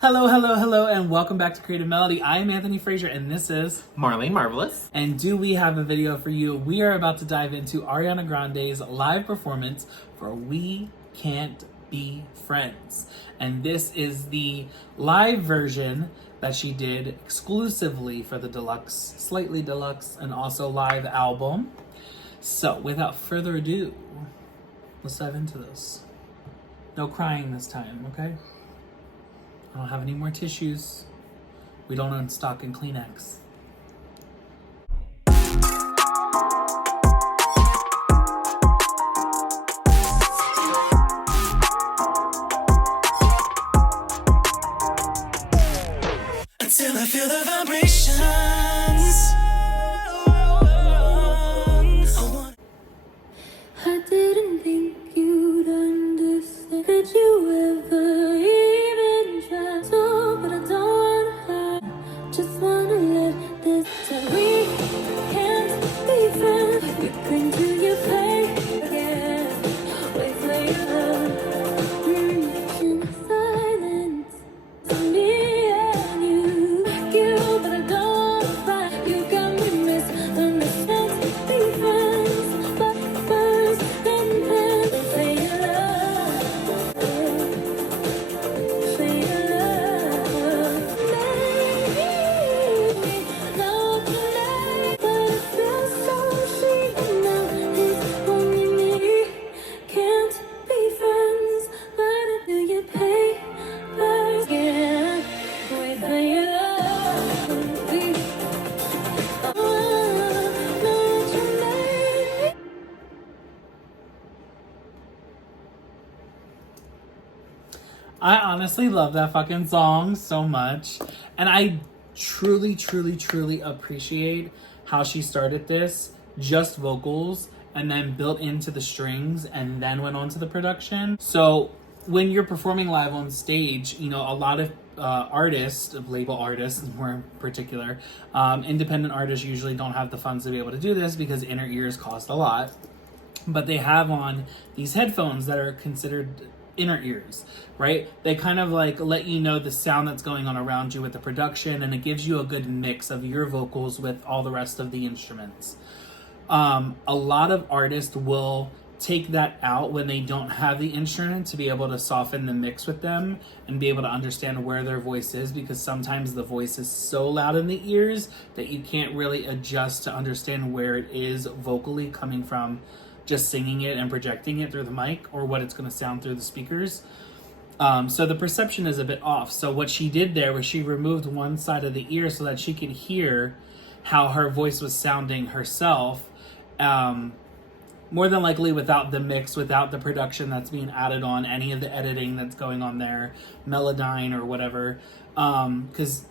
Hello, hello, hello, and welcome back to Creative Melody. I am Anthony Frazer, and this is Marlene Marvelous. And do we have a video for you? We are about to dive into Ariana Grande's live performance for We Can't Be Friends. And this is the live version that she did exclusively for the deluxe, slightly deluxe, and also live album. So without further ado, let's dive into this. No crying this time, okay? I don't have any more tissues. We don't own stock in Kleenex. Until I feel the vibrations. I didn't think you'd understand. Did you ever even try? So, but I don't wanna hide. Just wanna let this tell. We can't be friends. You cling to your pain again. Wait for your love. In silence. For me and you. Like you, but I don't wanna fight. You got me misunderstood. Be friends, but first and then for your love. For your love. Maybe not tonight, but it feels so sweet now. It's only me. Can't be friends, but I do you pay first? Yeah, wait for your love. I honestly love that fucking song so much. And I truly, truly, truly appreciate how she started this, just vocals, and then built into the strings and then went on to the production. So when you're performing live on stage, you know, a lot of artists, label artists more in particular, independent artists usually don't have the funds to be able to do this because inner ears cost a lot. But they have on these headphones that are considered inner ears, right? They kind of like let you know the sound that's going on around you with the production, and it gives you a good mix of your vocals with all the rest of the instruments. A lot of artists will take that out when they don't have the instrument to be able to soften the mix with them and be able to understand where their voice is, because sometimes the voice is so loud in the ears that you can't really adjust to understand where it is vocally coming from just singing it and projecting it through the mic, or what it's going to sound through the speakers. So the perception is a bit off. So what she did there was she removed one side of the ear so that she could hear how her voice was sounding herself, more than likely without the mix, without the production that's being added on, any of the editing that's going on there, M.E.L.O.D.I or whatever. Because,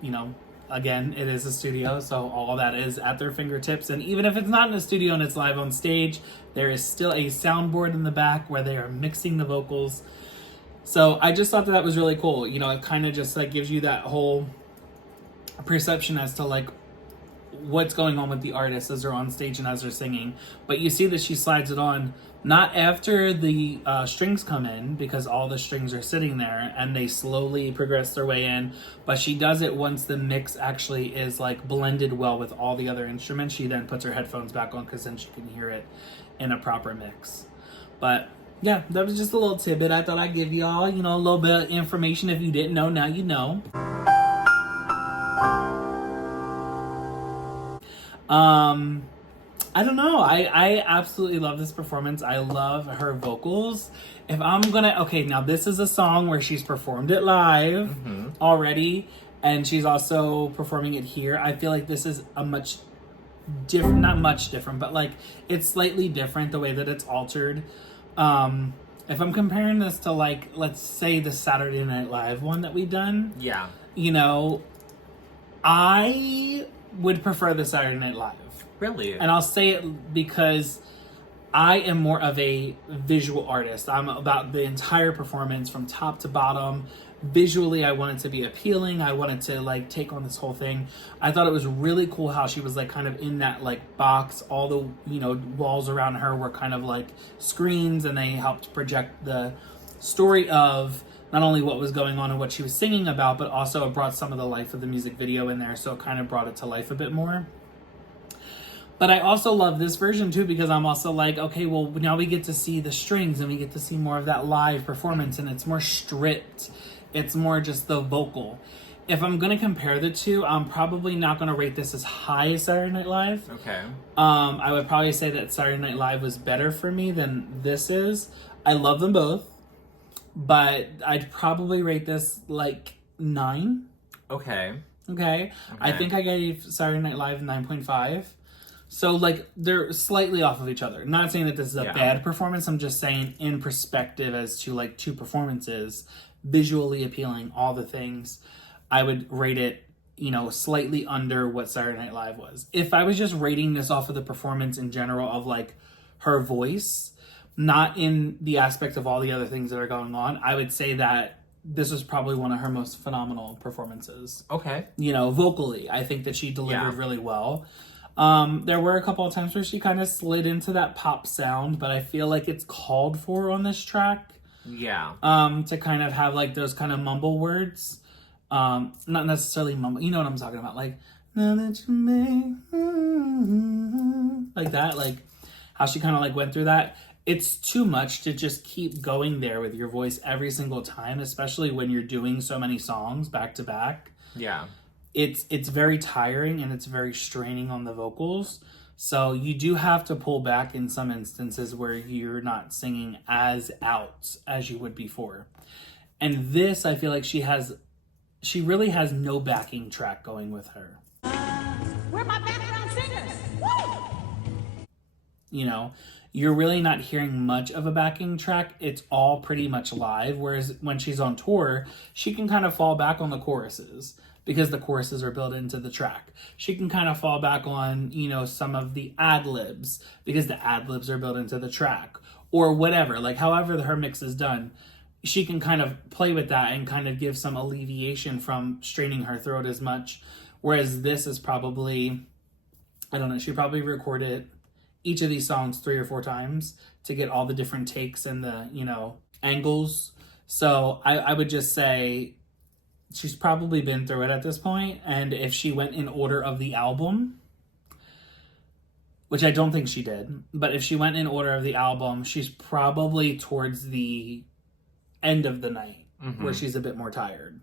you know, again, it is a studio, so all that is at their fingertips. And even if it's not in a studio and it's live on stage, there is still a soundboard in the back where they are mixing the vocals. So I just thought that was really cool. You know, it kind of just like gives you that whole perception as to like what's going on with the artist as they're on stage and as they're singing. But you see that she slides it on not after the strings come in, because all the strings are sitting there and they slowly progress their way in, but she does it once the mix actually is like blended well with all the other instruments. She then puts her headphones back on because then she can hear it in a proper mix. But yeah, that was just a little tidbit I thought I'd give y'all, you know, a little bit of information. If you didn't know, now you know. I don't know. I absolutely love this performance. I love her vocals. If I'm gonna, okay, now this is a song where she's performed it live already, and she's also performing it here. I feel like this is a much different, not much different, but like it's slightly different the way that it's altered. If I'm comparing this to like, let's say the Saturday Night Live one that we've done, Yeah. you know, I would prefer the Saturday Night Live. Really? And I'll say it because I am more of a visual artist. I'm about the entire performance from top to bottom. Visually, I want it to be appealing. I wanted to like take on this whole thing. I thought it was really cool how she was like kind of in that like box. All the, you know, walls around her were kind of like screens, and they helped project the story of not only what was going on and what she was singing about, but also it brought some of the life of the music video in there, so it kind of brought it to life a bit more. But I also love this version too, because I'm also like, okay, well, now we get to see the strings and we get to see more of that live performance, and it's more stripped. It's more just the vocal. If I'm going to compare the two, I'm probably not going to rate this as high as Saturday Night Live. Okay. I would probably say that Saturday Night Live was better for me than this is. I love them both, but I'd probably rate this like 9. Okay. Okay. I think I gave Saturday Night Live 9.5. So, like, they're slightly off of each other. Not saying that this is a bad performance. I'm just saying in perspective as to, like, two performances, visually appealing, all the things, I would rate it, you know, slightly under what Saturday Night Live was. If I was just rating this off of the performance in general of, like, her voice, not in the aspect of all the other things that are going on, I would say that this was probably one of her most phenomenal performances. Okay. You know, vocally, I think that she delivered really well. There were a couple of times where she kind of slid into that pop sound, but I feel like it's called for on this track. Yeah. To kind of have like those kind of mumble words. Not necessarily mumble, you know what I'm talking about, like, now that you make, like that, like how she kind of like went through that. It's too much to just keep going there with your voice every single time, especially when you're doing so many songs back to back. Yeah. It's very tiring and it's very straining on the vocals. So you do have to pull back in some instances where you're not singing as out as you would before. And this, I feel like she really has no backing track going with her. Where my background singers? Woo! You know, you're really not hearing much of a backing track. It's all pretty much live. Whereas when she's on tour, she can kind of fall back on the choruses, because the choruses are built into the track. She can kind of fall back on, you know, some of the ad-libs, because the ad-libs are built into the track. Or whatever, like however her mix is done, she can kind of play with that and kind of give some alleviation from straining her throat as much. Whereas this is probably, I don't know, she probably recorded each of these songs 3 or 4 times to get all the different takes and the, you know, angles. So I would just say she's probably been through it at this point, and if she went in order of the album, which I don't think she did, but if she went in order of the album, she's probably towards the end of the night, where she's a bit more tired.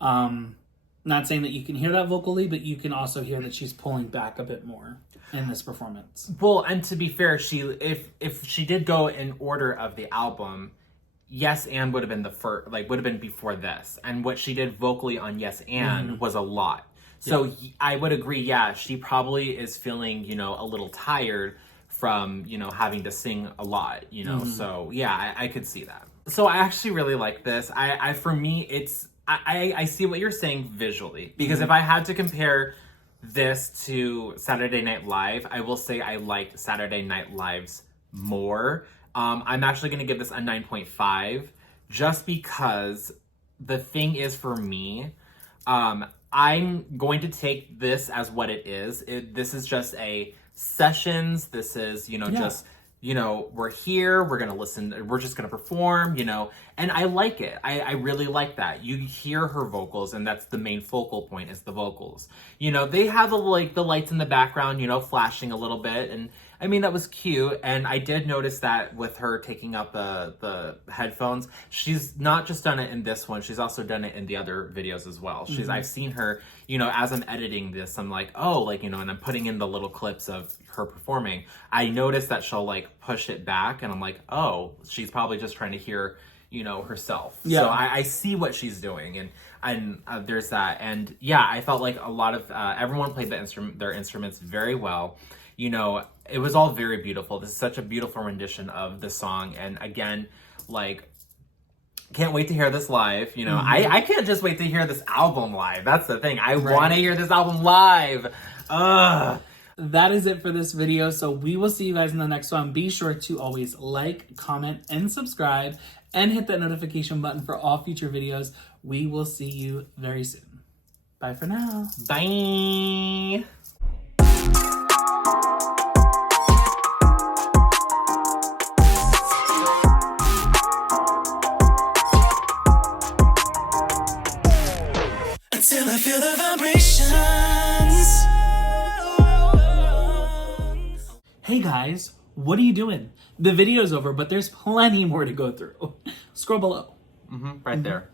Not saying that you can hear that vocally, but you can also hear that she's pulling back a bit more in this performance. Well, and to be fair, if she did go in order of the album, Yes and would have been the first, like would have been before this, and what she did vocally on Yes and was a lot. So I would agree. Yeah, she probably is feeling, you know, a little tired from, you know, having to sing a lot, you know. So yeah, I could see that. So I actually really like this. I for me, I see what you're saying visually, because if I had to compare this to Saturday Night Live, I will say I liked Saturday Night Live's more. I'm actually going to give this a 9.5 just because the thing is, for me, I'm going to take this as what it is. This is just a sessions. This is, you know, just, you know, we're here, we're going to listen, we're just going to perform, you know, and I like it. I really like that. You hear her vocals, and that's the main focal point, is the vocals. You know, they have the lights in the background, you know, flashing a little bit, and I mean, that was cute. And I did notice that with her taking up the headphones, she's not just done it in this one, she's also done it in the other videos as well. I've seen her, you know, as I'm editing this, I'm like, oh, like, you know, and I'm putting in the little clips of her performing. I noticed that she'll like push it back, and I'm like, oh, she's probably just trying to hear, you know, herself. Yeah. So I see what she's doing, and there's that. And yeah, I felt like a lot of, everyone played their instruments very well. You know, it was all very beautiful. This is such a beautiful rendition of the song. And again, like, can't wait to hear this live. You know, I can't just wait to hear this album live. That's the thing. I want to hear this album live. That is it for this video. So we will see you guys in the next one. Be sure to always like, comment, and subscribe, and hit that notification button for all future videos. We will see you very soon. Bye for now. Bye. until I feel the vibrations. Hey guys, what are you doing? The video's over, but there's plenty more to go through. Scroll below. Right there.